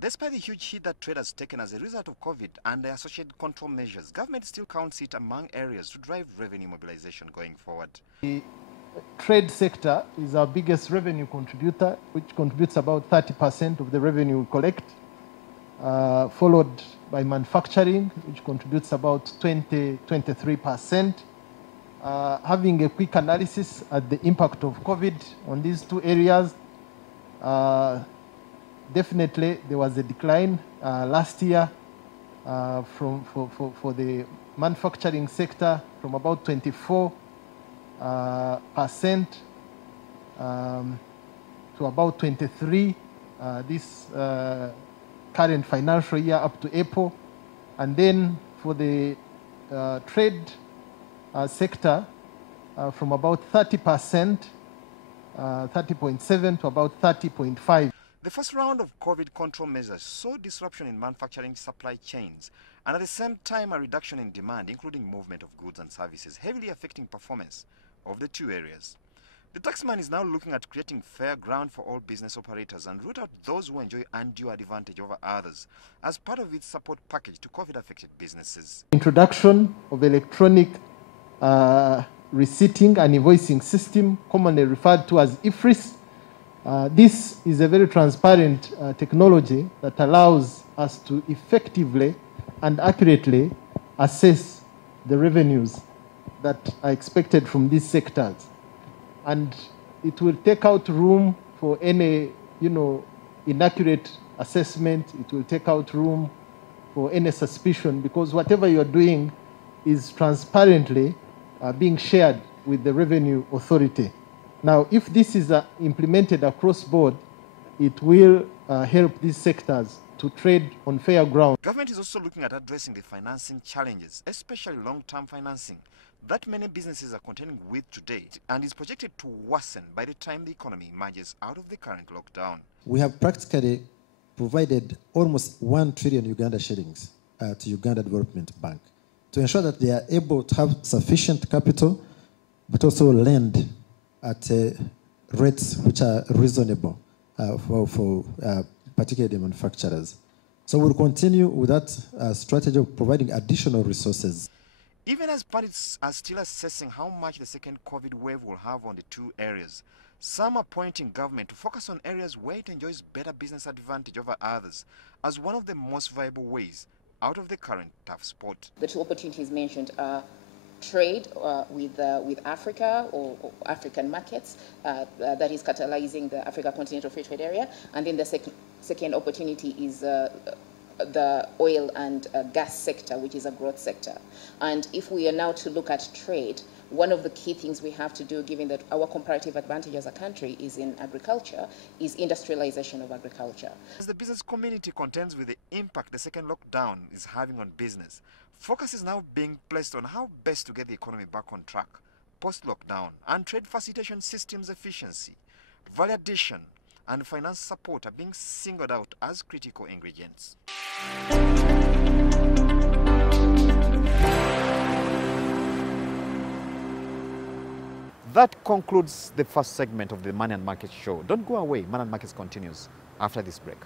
Despite the huge hit that trade has taken as a result of COVID and the associated control measures, government still counts it among areas to drive revenue mobilization going forward. The trade sector is our biggest revenue contributor, which contributes about 30% of the revenue we collect, followed by manufacturing, which contributes about 23%. Having a quick analysis at the impact of COVID on these two areas, definitely there was a decline last year for the manufacturing sector from about 24% to about 23% this current financial year up to April. And then for the trade sector, from about 30%, 30.7 to about 30.5. The first round of COVID control measures saw disruption in manufacturing supply chains and at the same time a reduction in demand, including movement of goods and services, heavily affecting performance of the two areas. The taxman is now looking at creating fair ground for all business operators and root out those who enjoy undue advantage over others as part of its support package to COVID-affected businesses. Introduction of electronic receipting and invoicing system, commonly referred to as IFRIS. This is a very transparent technology that allows us to effectively and accurately assess the revenues that are expected from these sectors. And it will take out room for any, inaccurate assessment. It will take out room for any suspicion, because whatever you are doing is transparently being shared with the revenue authority. Now, if this is implemented across board, it will help these sectors to trade on fair ground. Government is also looking at addressing the financing challenges, especially long-term financing, that many businesses are contending with today and is projected to worsen by the time the economy emerges out of the current lockdown. We have practically provided almost 1 trillion Uganda shillings to Uganda Development Bank to ensure that they are able to have sufficient capital, but also lend at rates which are reasonable for particularly manufacturers. So we'll continue with that strategy of providing additional resources. Even as pundits are still assessing how much the second COVID wave will have on the two areas, some are pointing government to focus on areas where it enjoys better business advantage over others as one of the most viable ways out of the current tough spot. The two opportunities mentioned are trade with Africa or African markets, that is catalyzing the Africa Continental Free Trade Area, and then the second opportunity is the oil and gas sector, which is a growth sector. And if we are now to look at trade, one of the key things we have to do, given that our comparative advantage as a country is in agriculture, is industrialization of agriculture. As the business community contends with the impact the second lockdown is having on business, focus is now being placed on how best to get the economy back on track post-lockdown, and trade facilitation systems efficiency, value addition, and finance support are being singled out as critical ingredients. That concludes the first segment of the Money and Markets show. Don't go away. Money and Markets continues after this break.